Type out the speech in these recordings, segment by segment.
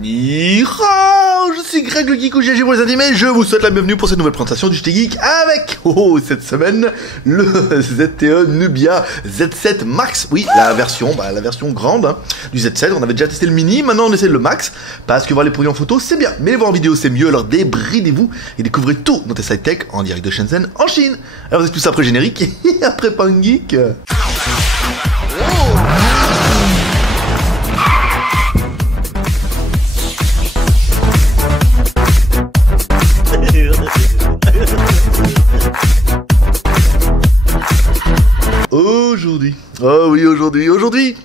Ni hao, je suis Greg le Geek ou GG pour les animés, je vous souhaite la bienvenue pour cette nouvelle présentation du JT Geek avec, cette semaine, le ZTE Nubia Z7 Max, oui, la version grande hein, du Z7, on avait déjà testé le mini, maintenant on essaie le Max, parce que voir les produits en photo c'est bien, mais les voir en vidéo c'est mieux, alors débridez-vous et découvrez tout dans Test Tech en direct de Shenzhen, en Chine. Alors c'est tout ça après générique, et après Pan Geek. Aujourd'hui,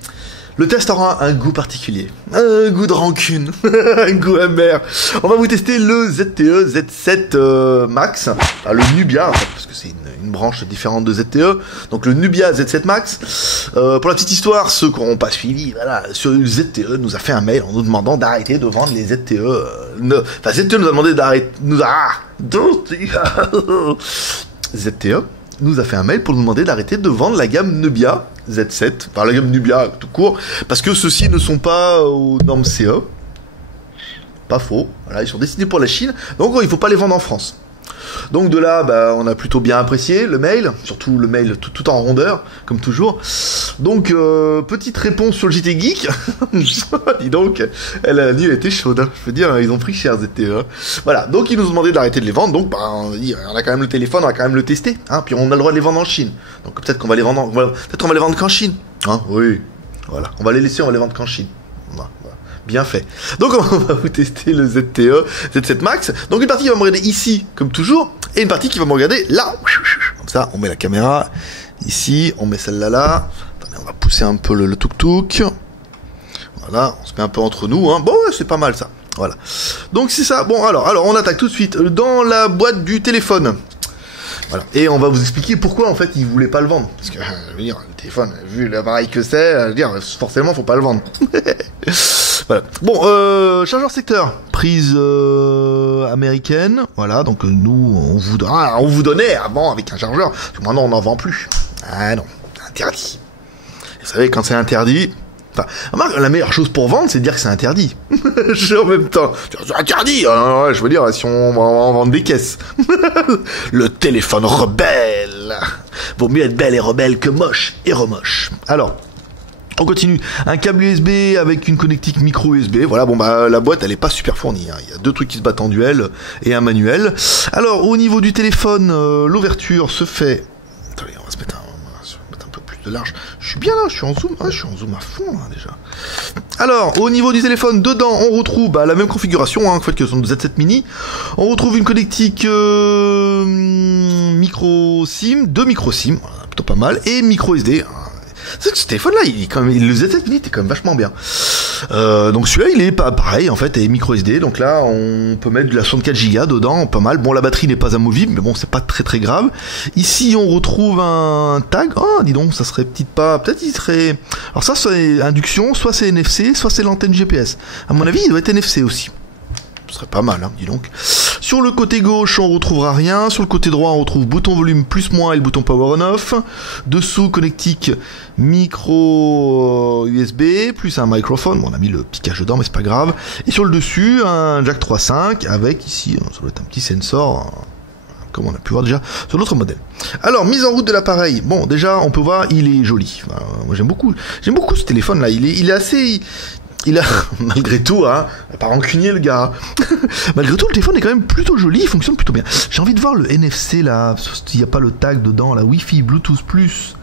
le test aura un goût particulier, un goût de rancune, un goût amer. On va vous tester le ZTE Z7 Max, enfin, le Nubia, en fait, parce que c'est une branche différente de ZTE, donc le Nubia Z7 Max. Pour la petite histoire, ceux qui n'auront pas suivi, voilà, sur le ZTE nous a fait un mail en nous demandant d'arrêter de vendre les ZTE. Enfin, ZTE nous a demandé d'arrêter, ZTE nous a fait un mail pour nous demander d'arrêter de vendre la gamme Nubia Z7, enfin la gamme Nubia tout court, parce que ceux-ci ne sont pas aux normes CE. Pas faux, voilà, ils sont destinés pour la Chine, donc il ne faut pas les vendre en France. Donc de là, on a plutôt bien apprécié le mail, surtout le mail tout en rondeur, comme toujours. Donc, petite réponse sur le JT Geek. Dis donc, elle était chaude, hein. Je veux dire, ils ont pris cher ZTE. Hein. Voilà, donc ils nous ont demandé d'arrêter de les vendre, donc on a quand même le téléphone, on va quand même le tester, hein. Puis on a le droit de les vendre en Chine. Donc peut-être qu'on va les vendre, peut-être on va les vendre qu'en Chine. Hein, oui, voilà, on va les laisser, on va les vendre qu'en Chine. Voilà. Bien fait. Donc on va vous tester le ZTE Z7 Max. Donc une partie qui va me regarder ici, comme toujours, et une partie qui va me regarder là. Comme ça, on met la caméra ici, on met celle-là là. Attendez, on va pousser un peu le tuk-tuk. Voilà, on se met un peu entre nous. Hein. Bon, ouais, c'est pas mal ça. Voilà. Donc c'est ça. Bon, alors on attaque tout de suite dans la boîte du téléphone. Voilà. Et on va vous expliquer pourquoi en fait ils voulaient pas le vendre. Parce que, je veux dire, le téléphone, vu l'appareil que c'est, je veux dire, forcément faut pas le vendre. Voilà. Bon, chargeur secteur, prise américaine, voilà, donc nous, on vous donnait avant avec un chargeur, parce que maintenant on n'en vend plus. Ah non, interdit. Vous savez, quand c'est interdit, enfin, la meilleure chose pour vendre, c'est de dire que c'est interdit. En même temps, c'est interdit, hein, je veux dire, si on va en vendre des caisses. Le téléphone rebelle. Vaut mieux être belle et rebelle que moche et remoche. Alors, on continue. Un câble USB avec une connectique micro USB. Voilà, la boîte, elle est pas super fournie. Hein. Il y a deux trucs qui se battent en duel et un manuel. Alors, au niveau du téléphone, l'ouverture se fait... Attendez, on va se mettre un peu plus de large. Je suis bien là, je suis en zoom. Ah, je suis en zoom à fond, là, déjà. Alors, au niveau du téléphone, dedans, on retrouve la même configuration, hein, que son Z7 Mini. On retrouve une connectique micro SIM, deux micro SIM, voilà, plutôt pas mal, et micro SD. Hein. C'est que ce téléphone-là, le Z7 Mini était quand même vachement bien. Donc celui-là, il est pas pareil, en fait, et micro SD. Donc là, on peut mettre de la 64 Go dedans, pas mal. Bon, la batterie n'est pas amovible, mais bon, c'est pas très grave. Ici, on retrouve un tag. Oh, dis donc, ça serait peut-être il serait... Alors ça, c'est induction, soit c'est NFC, soit c'est l'antenne GPS. À mon avis, il doit être NFC aussi. Ce serait pas mal, hein, dis donc. Sur le côté gauche, on retrouvera rien. Sur le côté droit, on retrouve bouton volume plus-moins et le bouton power on-off. Dessous, connectique micro USB, plus un microphone. Bon, on a mis le piquage dedans, mais c'est pas grave. Et sur le dessus, un jack 3.5 avec ici, ça doit être un petit sensor, comme on a pu voir déjà sur l'autre modèle. Alors, mise en route de l'appareil. Bon, déjà, on peut voir, il est joli. Enfin, moi, j'aime beaucoup ce téléphone-là. Il est assez... Il a, malgré tout, hein, pas rancunier le gars. Malgré tout, le téléphone est quand même plutôt joli, il fonctionne plutôt bien. J'ai envie de voir le NFC là, s'il n'y a pas le tag dedans, la Wi-Fi, Bluetooth plus,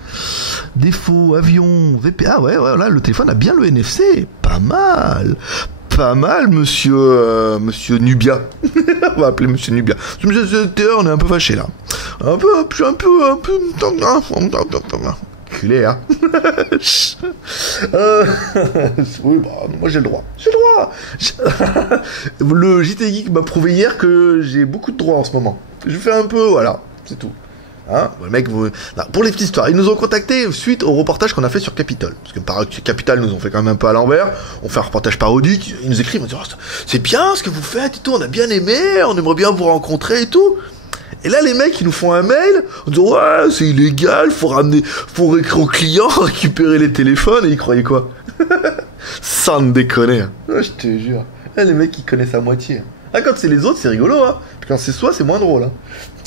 défaut, avion, VP. Ah ouais, là, le téléphone a bien le NFC. Pas mal. Pas mal, monsieur Nubia. On va appeler monsieur Nubia. Monsieur ZTE, on est un peu fâché là. Un peu. Culé, hein. Oui, moi j'ai le droit. Le JT Geek m'a prouvé hier que j'ai beaucoup de droits en ce moment. Je fais un peu, voilà, c'est tout. Hein, le mec, pour les petites histoires, ils nous ont contactés suite au reportage qu'on a fait sur Capitol. Parce que Capital nous ont fait quand même un peu à l'envers. On fait un reportage parodique. Ils nous écrivent, on dit, oh, c'est bien ce que vous faites et tout, on a bien aimé, on aimerait bien vous rencontrer et tout. Et là, les mecs, ils nous font un mail, en disant, ouais, c'est illégal, faut écrire aux clients, récupérer les téléphones, et ils croyaient quoi? Sans déconner. Ouais, je te jure. Les mecs, ils connaissent à moitié. Ah, quand c'est les autres, c'est rigolo, hein. Quand c'est soi, c'est moins drôle, hein.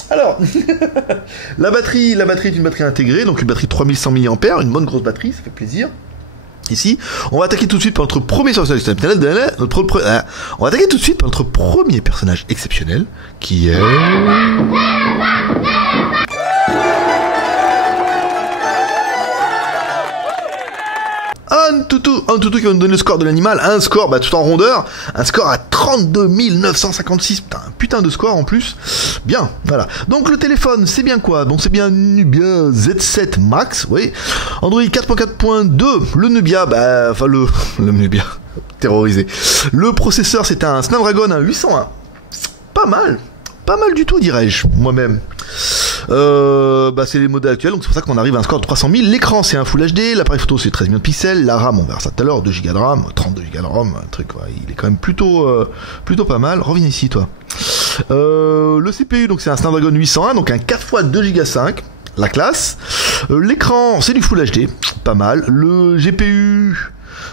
Alors, la batterie est une batterie intégrée, donc une batterie 3100 mAh, une bonne grosse batterie, ça fait plaisir. Ici, on va attaquer tout de suite par notre premier personnage exceptionnel. On va attaquer tout de suite par notre premier personnage exceptionnel, qui est... Un toutou qui va nous donner le score de l'animal, un score tout en rondeur, un score à 32 956, putain de score en plus, bien, voilà. Donc le téléphone, c'est bien quoi? Donc c'est bien Nubia Z7 Max, oui, Android 4.4.2, le Nubia, le Nubia, terrorisé. Le processeur, c'est un Snapdragon 801, pas mal du tout dirais-je, moi-même. C'est les modèles actuels, donc c'est pour ça qu'on arrive à un score de 300 000. L'écran c'est un Full HD, l'appareil photo c'est 13 millions de pixels, la RAM on verra ça tout à l'heure, 2 Go de RAM, 32 Go de RAM, un truc, ouais, il est quand même plutôt pas mal. Reviens ici toi. Le CPU donc c'est un Snapdragon 801, donc un 4x2 Go 5, la classe. L'écran c'est du Full HD, pas mal. Le GPU...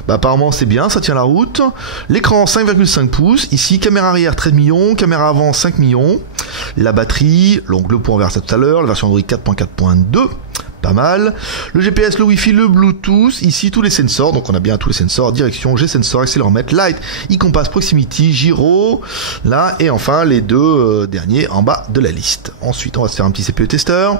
apparemment c'est bien, ça tient la route. L'écran 5,5 pouces, ici caméra arrière 13 millions, caméra avant 5 millions. La batterie, donc le point on verra ça tout à l'heure, la version Android 4.4.2, pas mal. Le GPS, le Wi-Fi, le Bluetooth, ici tous les sensors, donc on a bien tous les sensors, direction, G-sensor, accéléromètre, light, e-compass, proximity, gyro, là, et enfin les deux derniers en bas de la liste. Ensuite on va se faire un petit CPU testeur.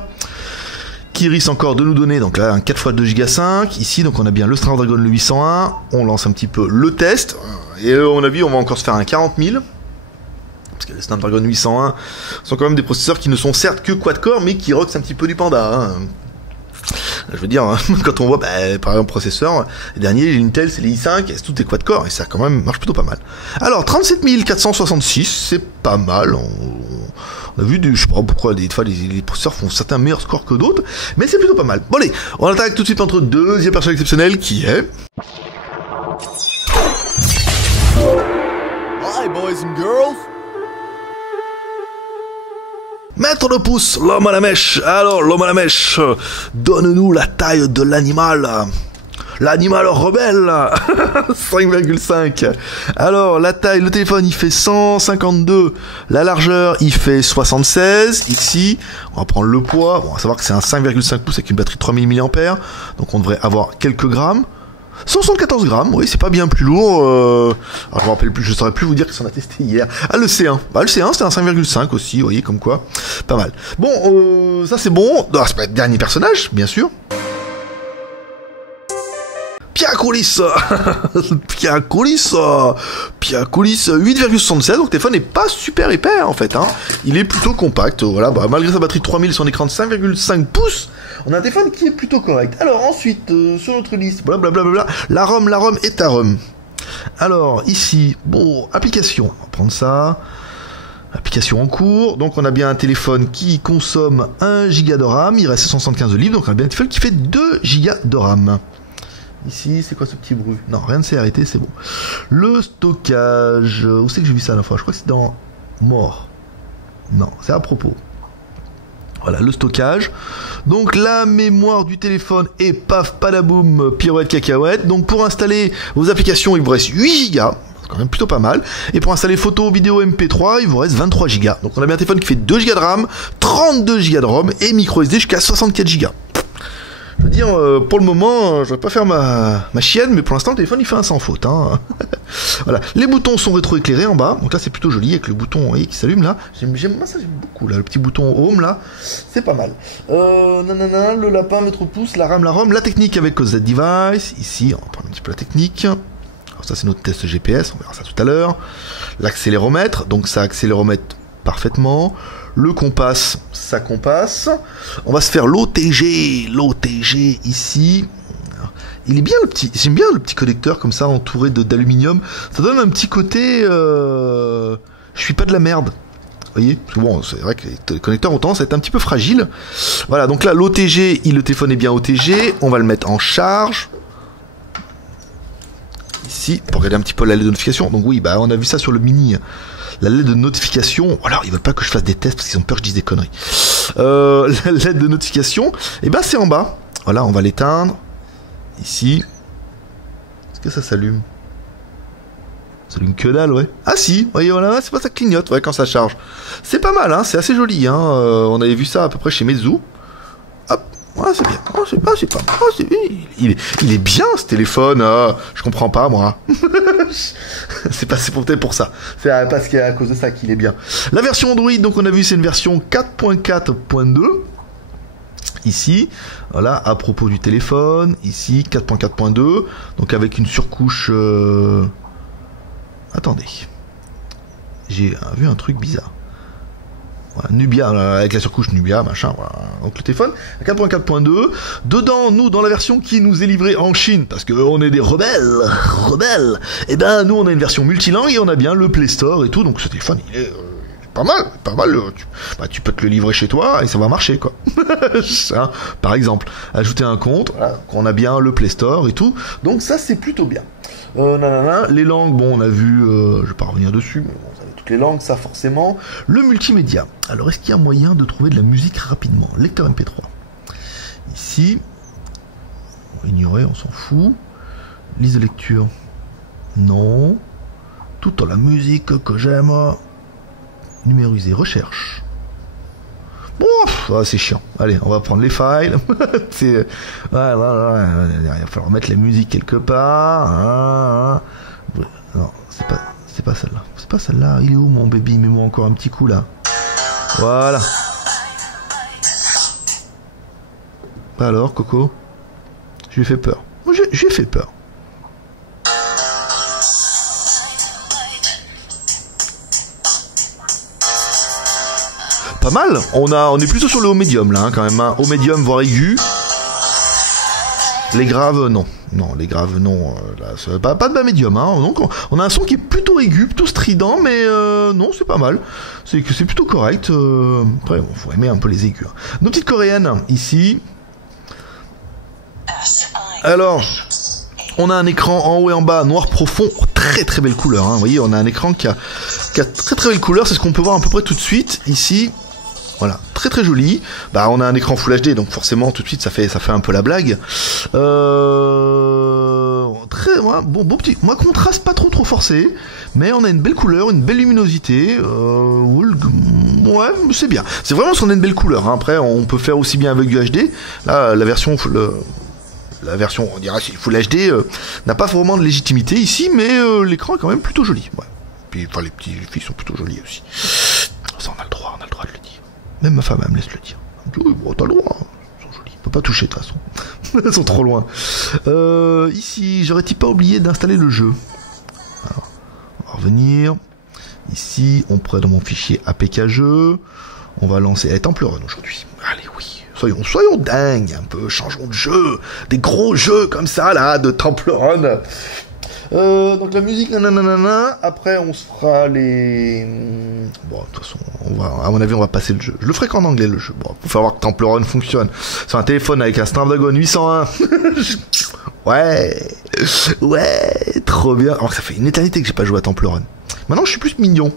Qui risque encore de nous donner donc là un 4x2 Go 5 ici, donc on a bien le Snapdragon le 801, on lance un petit peu le test et à mon avis on va encore se faire un 40 000 parce que les Snapdragon 801 sont quand même des processeurs qui ne sont certes que quad-core mais qui roxent un petit peu du panda, hein. Je veux dire, quand on voit par exemple processeur, les derniers Intel c'est les i5, c'est tout des quad-core et ça quand même marche plutôt pas mal. Alors 37 466, c'est pas mal. On a vu, je sais pas pourquoi des fois les processeurs font certains meilleurs scores que d'autres, mais c'est plutôt pas mal. Bon allez, on attaque tout de suite notre deuxième personnage exceptionnel qui est... Hi boys and girls. Maître de pouce, l'homme à la mèche. Alors, l'homme à la mèche, donne-nous la taille de l'animal. L'animal rebelle. 5,5. Alors, la taille, le téléphone, il fait 152. La largeur, il fait 76. Ici, on va prendre le poids. Bon, on va savoir que c'est un 5,5 pouces avec une batterie de 3000 mAh. Donc, on devrait avoir quelques grammes. 174 grammes, oui, c'est pas bien plus lourd. Alors, je me rappelle plus, je saurais plus vous dire qu'ils sont a testé hier. Ah, le C1. Le C1, c'était un 5,5 aussi, vous voyez, comme quoi. Pas mal. Bon, ça c'est bon. Ah, c'est pas le dernier personnage, bien sûr. Piakoulis 8,76, donc le téléphone n'est pas super épais en fait, hein. Il est plutôt compact, voilà, malgré sa batterie de 3000 et son écran de 5,5 pouces, on a un téléphone qui est plutôt correct. Alors ensuite, sur notre liste, blablabla, la ROM est à ROM. Alors ici, bon, application, on va prendre ça. Application en cours, donc on a bien un téléphone qui consomme 1 Go de RAM, il reste 175 de libre, donc on a bien un téléphone qui fait 2 Go de RAM. Ici, c'est quoi ce petit bruit? Non, rien ne s'est arrêté, c'est bon. Le stockage, où c'est que j'ai vu ça la fois? Je crois que c'est dans Mort. Non, c'est à propos. Voilà, le stockage. Donc la mémoire du téléphone est paf, padaboum, pirouette, cacahuète. Donc pour installer vos applications, il vous reste 8 Go. C'est quand même plutôt pas mal. Et pour installer photo, vidéo, MP3, il vous reste 23 Go. Donc on a bien un téléphone qui fait 2 Go de RAM, 32 Go de ROM et micro SD jusqu'à 64 Go. Je veux dire, pour le moment, je vais pas faire ma chienne, mais pour l'instant, le téléphone, il fait un sans faute, hein. Voilà. Les boutons sont rétroéclairés en bas, donc là, c'est plutôt joli, avec le bouton, vous voyez, qui s'allume, là. J'aime beaucoup, là, le petit bouton Home, là. C'est pas mal. Le lapin, mètre pouce, la RAM, la ROM, la technique avec Z-Device. Ici, on va prendre un petit peu la technique. Alors ça, c'est notre test GPS, on verra ça tout à l'heure. L'accéléromètre, donc ça accéléromètre parfaitement. Le compass, ça compasse. On va se faire l'OTG ici. Il est bien le petit, j'aime bien le petit connecteur comme ça entouré d'aluminium. Ça donne un petit côté. Je suis pas de la merde. Vous voyez, parce que bon, c'est vrai que les connecteurs ont tendance à être un petit peu fragiles. Voilà, donc là l'OTG, le téléphone est bien OTG. On va le mettre en charge. Ici, pour regarder un petit peu la LED de notification. Donc oui, on a vu ça sur le mini. La LED de notification, alors ils veulent pas que je fasse des tests parce qu'ils ont peur que je dise des conneries. La LED de notification, c'est en bas. Voilà, on va l'éteindre. Ici. Est-ce que ça s'allume? Ça s'allume que dalle, ouais. Ah si, voyez, voilà, c'est pas, ça clignote, ouais, quand ça charge. C'est pas mal, hein, c'est assez joli, hein. On avait vu ça à peu près chez Meizu. Hop, ouais, c'est bien. Oh, c'est pas mal. Oh, il est bien, ce téléphone. Je comprends pas, moi. C'est peut-être pour ça. C'est parce qu'à à cause de ça qu'il est bien. La version Android, donc on a vu, c'est une version 4.4.2. Ici, voilà, à propos du téléphone, ici 4.4.2, donc avec une surcouche. Attendez, j'ai vu un truc bizarre. Voilà, Nubia, avec la surcouche Nubia, machin, voilà. Donc le téléphone, 4.4.2. Dedans, nous, dans la version qui nous est livrée en Chine, parce qu'on est des rebelles, et ben nous on a une version multilingue et on a bien le Play Store et tout, donc ce téléphone il est pas mal. Tu peux te le livrer chez toi et ça va marcher, quoi. Ça, par exemple, ajouter un compte, voilà, qu'on a bien le Play Store et tout, donc ça c'est plutôt bien. Les langues, bon, on a vu, je vais pas revenir dessus, mais bon, vous avez toutes les langues, ça forcément. Le multimédia. Alors, est-ce qu'il y a moyen de trouver de la musique rapidement? Lecteur MP3. Ici, on va ignorer, on s'en fout. Liste de lecture. Non. Tout dans la musique que j'aime. Numériser, recherche. Bon, c'est chiant. Allez, on va prendre les files. Il va falloir mettre la musique quelque part. Non, c'est pas celle-là. C'est pas celle-là. Il est où, mon baby? Mets-moi encore un petit coup là. Voilà. Alors, Coco? Je lui ai fait peur. J'ai fait peur. Pas mal, on est plutôt sur le haut médium là, hein, quand même, hein. Haut médium voire aigu. Les graves non, les graves non, là, pas de bas médium, hein. Donc on a un son qui est plutôt aigu, plutôt strident, mais non, c'est pas mal, c'est plutôt correct. Après, bon, faut aimer un peu les aigus, hein. Nos petites coréennes ici. Alors, on a un écran en haut et en bas noir profond, très très belle couleur, hein. Vous voyez, on a un écran qui a très très belle couleur, c'est ce qu'on peut voir à peu près tout de suite ici. Voilà, très très joli. Bah, on a un écran Full HD, donc forcément tout de suite ça fait un peu la blague. Bon petit, moi contraste pas trop forcé, mais on a une belle couleur, une belle luminosité. Ouais, c'est bien. C'est vraiment parce qu'on a une belle couleur, hein. Après, on peut faire aussi bien avec du HD. Là, la version, on dirait Full HD n'a pas vraiment de légitimité ici, mais l'écran est quand même plutôt joli. Ouais. Puis, enfin, les filles sont plutôt jolies aussi. Ça, on a le droit de le dire. Même ma femme, elle me laisse le dire. Oui, bon, t'as le droit. Elles sont jolies. On peut pas toucher, de toute façon. Elles sont trop loin. Ici, j'aurais-il pas oublié d'installer le jeu. Alors, on va revenir. Ici, on prend dans mon fichier APK jeu. On va lancer Temple Run aujourd'hui. Allez, oui. Soyons dingues un peu. Changeons de jeu. Des gros jeux comme ça, là, de Temple Run. Donc la musique, nanana. Après, on se fera les... Bon, de toute façon, à mon avis, on va passer le jeu. Je le ferai qu'en anglais, le jeu. Bon, faut faire voir que Temple Run fonctionne. Sur un téléphone avec un Snapdragon 801. Ouais, trop bien. Alors que ça fait une éternité que j'ai pas joué à Temple Run. Maintenant, je suis plus mignon.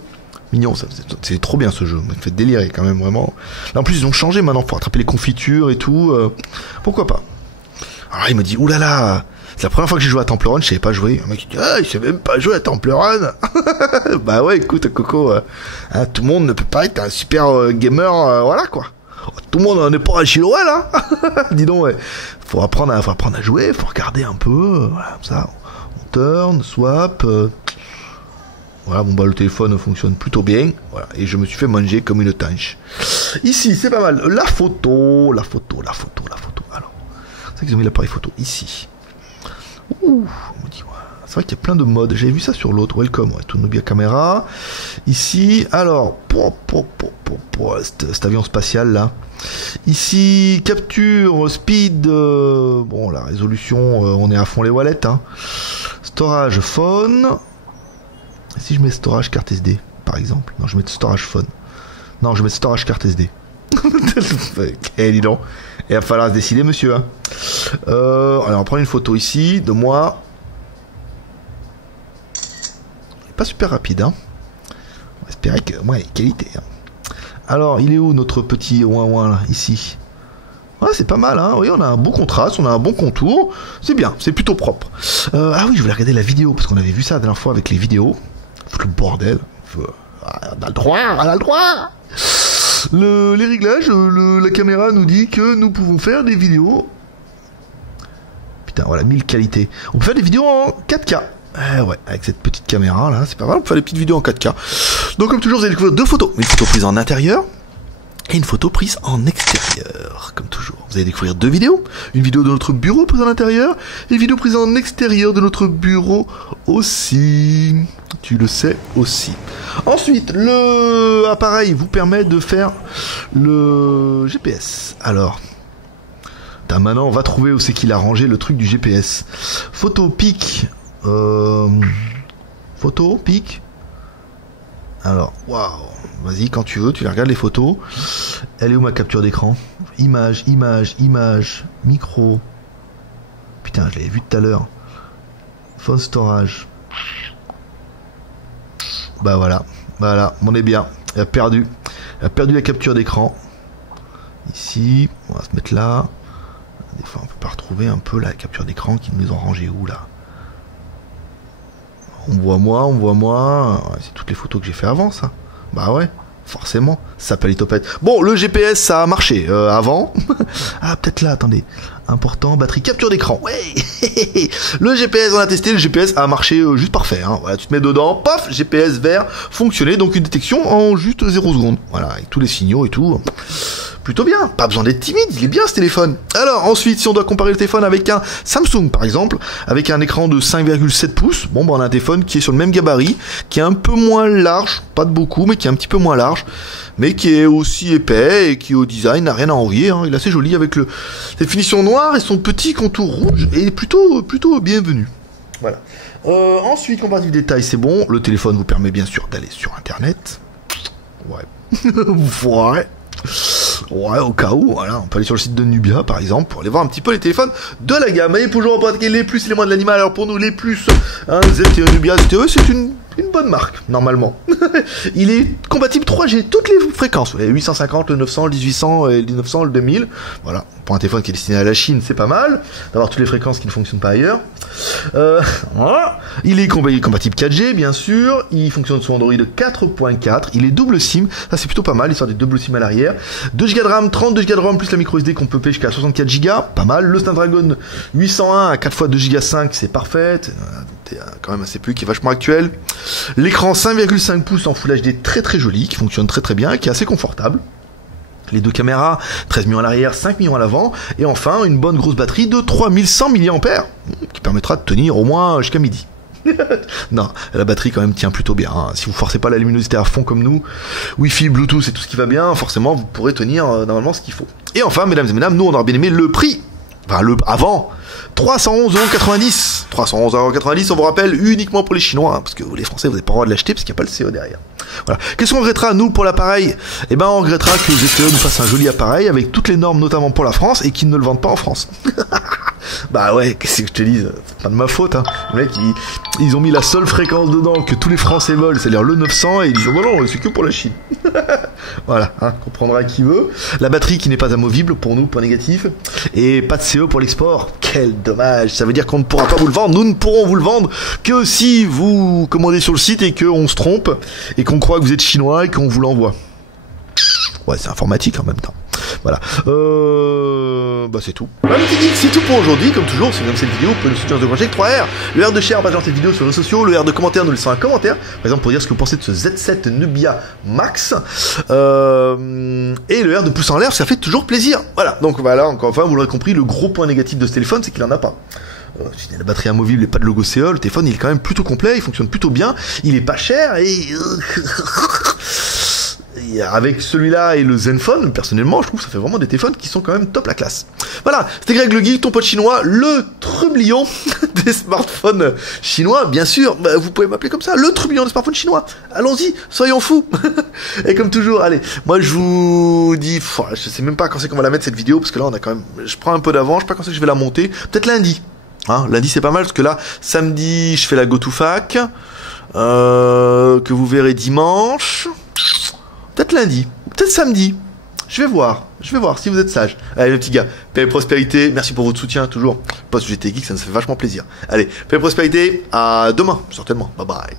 C'est trop bien ce jeu. Ça me fait délirer quand même, vraiment. Là, en plus, ils ont changé maintenant pour attraper les confitures et tout. Pourquoi pas? Alors, il me dit, oulala. C'est la première fois que j'ai joué à Temple Run, je savais pas jouer. Un mec qui dit, il sait même pas jouer à Temple Run. Bah ouais, écoute, Coco, hein, tout le monde ne peut pas être un super gamer, voilà quoi. Tout le monde n'est pas un Chilwell, hein. Dis donc, ouais. Faut apprendre à jouer, faut regarder un peu, voilà, comme ça. On turn, swap. Voilà, bon bah le téléphone fonctionne plutôt bien. Voilà, et je me suis fait manger comme une tanche. Ici, c'est pas mal. La photo. Alors, c'est vrai qu'ils ont mis l'appareil photo ici. Ouh, on me dit, ouais. C'est vrai qu'il y a plein de modes. J'avais vu ça sur l'autre. Welcome, ouais, tout Nubia caméra. Ici, alors, cet avion spatial là. Ici, capture, speed. Bon, la résolution, on est à fond les wallets. Hein. Storage, phone. Si je mets storage carte SD, par exemple. Non, je mets storage phone. Non, je mets storage carte SD. Eh, dis donc. Il va falloir se décider, monsieur. Hein. Alors, on va prendre une photo ici de moi. Pas super rapide, hein. On va espérer que, ouais, qualité. Hein. Alors, il est où notre petit ouin-ouin là? Ici. Ouais, c'est pas mal, hein. Oui, on a un beau contraste, on a un bon contour. C'est bien, c'est plutôt propre. Ah oui, je voulais regarder la vidéo, parce qu'on avait vu ça la dernière fois avec les vidéos. Le bordel. On a le droit, on a le droit. Les réglages, la caméra nous dit que nous pouvons faire des vidéos. Putain, voilà, 1000 qualités. On peut faire des vidéos en 4K. Ouais, avec cette petite caméra là, c'est pas mal, on peut faire des petites vidéos en 4K. Donc comme toujours, vous allez découvrir deux photos. Une photo prise en intérieur et une photo prise en extérieur. Comme toujours, vous allez découvrir deux vidéos. Une vidéo de notre bureau prise en intérieur et une vidéo prise en extérieur de notre bureau aussi. Tu le sais aussi. Ensuite, le appareil vous permet de faire le GPS. Alors, maintenant on va trouver où c'est qu'il a rangé le truc du GPS. Photo pic. Photo pic. Alors, waouh. Vas-y, quand tu veux, tu les regardes les photos. Elle est où ma capture d'écran? Image, image, image, micro. Putain, je l'avais vu tout à l'heure. Phone storage. Bah voilà, on est bien. Elle a perdu la capture d'écran. Ici, on va se mettre là. Des fois, on peut pas retrouver un peu la capture d'écran qui nous ont rangé où là. On voit moi. Ouais, c'est toutes les photos que j'ai fait avant ça. Bah ouais, forcément. Ça s'appelle les topettes. Bon, le GPS ça a marché avant. Ah, peut-être là, attendez. Important, batterie, capture d'écran. Ouais. Le GPS, on a testé, le GPS a marché juste parfait. Hein. Voilà, tu te mets dedans, paf, GPS vert, fonctionné, donc une détection en juste 0 secondes. Voilà, avec tous les signaux et tout. Plutôt bien, pas besoin d'être timide, il est bien ce téléphone. Alors ensuite, si on doit comparer le téléphone avec un Samsung par exemple, avec un écran de 5,7 pouces, bon bah on a un téléphone qui est sur le même gabarit, qui est un peu moins large, pas de beaucoup, mais qui est un petit peu moins large, mais qui est aussi épais et qui au design n'a rien à envier, hein. Il est assez joli avec cette finition noire et son petit contour rouge, et plutôt bienvenu. Voilà. Ensuite, comparatif détail, c'est bon, le téléphone vous permet bien sûr d'aller sur internet. Ouais. Ouais, au cas où, voilà, on peut aller sur le site de Nubia par exemple pour aller voir un petit peu les téléphones de la gamme. Et pour toujours pratiquer les plus et les moins de l'animal. Alors pour nous, les plus, hein, ZTE Nubia, ZTE, c'est une bonne marque, normalement. Il est compatible 3G, toutes les fréquences. Le 850, le 900, le 1800, le 1900, le 2000. Voilà, pour un téléphone qui est destiné à la Chine, c'est pas mal d'avoir toutes les fréquences qui ne fonctionnent pas ailleurs. Voilà. Il est compatible 4G, bien sûr. Il fonctionne sous Android 4.4. Il est double SIM, ça c'est plutôt pas mal, histoire des double SIM à l'arrière. 2 Go de RAM, 32 Go de RAM, plus la micro SD qu'on peut payer jusqu'à 64 Go, pas mal. Le Snapdragon 801 à 4 x 2 Go 5, c'est parfait. C'est quand même un CPU qui est vachement actuel. L'écran 5,5 pouces en Full HD très très joli, qui fonctionne très très bien, qui est assez confortable. Les deux caméras, 13 millions à l'arrière, 5 millions à l'avant. Et enfin, une bonne grosse batterie de 3100 mAh, qui permettra de tenir au moins jusqu'à midi. Non, la batterie quand même tient plutôt bien, hein. Si vous forcez pas la luminosité à fond comme nous, Wi-Fi, Bluetooth et tout ce qui va bien, forcément vous pourrez tenir normalement ce qu'il faut. Et enfin, mesdames et mesdames, nous on aurait bien aimé le prix. Enfin, le avant, 311,90 €. 311,90 €, on vous rappelle, uniquement pour les Chinois, hein, parce que vous les Français, vous n'avez pas le droit de l'acheter, parce qu'il n'y a pas le CO derrière. Voilà. Qu'est-ce qu'on regrettera, nous, pour l'appareil? Eh ben, on regrettera que ZTE nous fasse un joli appareil, avec toutes les normes, notamment pour la France, et qu'ils ne le vendent pas en France. Bah ouais, qu'est-ce que je te dis, c'est pas de ma faute, hein. Les mecs, ils ont mis la seule fréquence dedans que tous les Français veulent, c'est-à-dire le 900, et ils disent, oh non, c'est que pour la Chine. Voilà, hein, comprendra qui veut. La batterie qui n'est pas amovible, pour nous, point négatif. Et pas de CE pour l'export. Quel dommage, ça veut dire qu'on ne pourra pas vous le vendre. Nous ne pourrons vous le vendre que si vous commandez sur le site et qu'on se trompe, et qu'on croit que vous êtes chinois et qu'on vous l'envoie. Ouais, c'est informatique en même temps. Voilà. Bah c'est tout. Voilà, c'est tout pour aujourd'hui. Comme toujours, si vous aimez cette vidéo, vous pouvez nous soutenir sur le Project 3R. Le R de share en partageant cette vidéo sur les réseaux sociaux. Le R de commentaire, nous laissons un commentaire. Par exemple, pour dire ce que vous pensez de ce Z7 Nubia Max. Et le R de pouce en l'air, ça fait toujours plaisir. Voilà. Donc voilà, encore une fois, vous l'aurez compris, le gros point négatif de ce téléphone, c'est qu'il en a pas. La batterie amovible et pas de logo CE, le téléphone il est quand même plutôt complet, il fonctionne plutôt bien, il est pas cher et avec celui-là et le Zenfone, personnellement, je trouve que ça fait vraiment des téléphones qui sont quand même top la classe. Voilà, c'était Greg le Geek, ton pote chinois, le trublion des smartphones chinois, bien sûr, bah, vous pouvez m'appeler comme ça, le trublion des smartphones chinois. Allons-y, soyons fous. Et comme toujours, allez, moi je vous dis, je sais même pas quand c'est qu'on va la mettre cette vidéo, parce que là on a quand même, je prends un peu d'avance, je sais pas quand c'est que je vais la monter, peut-être lundi. Hein, lundi c'est pas mal, parce que là, samedi, je fais la GoToFac, que vous verrez dimanche. Peut-être lundi, peut-être samedi. Je vais voir si vous êtes sage. Allez les petits gars, paix et prospérité, merci pour votre soutien toujours. Post GT Geek, ça nous fait vachement plaisir. Allez, paix et prospérité, à demain, certainement. Bye bye.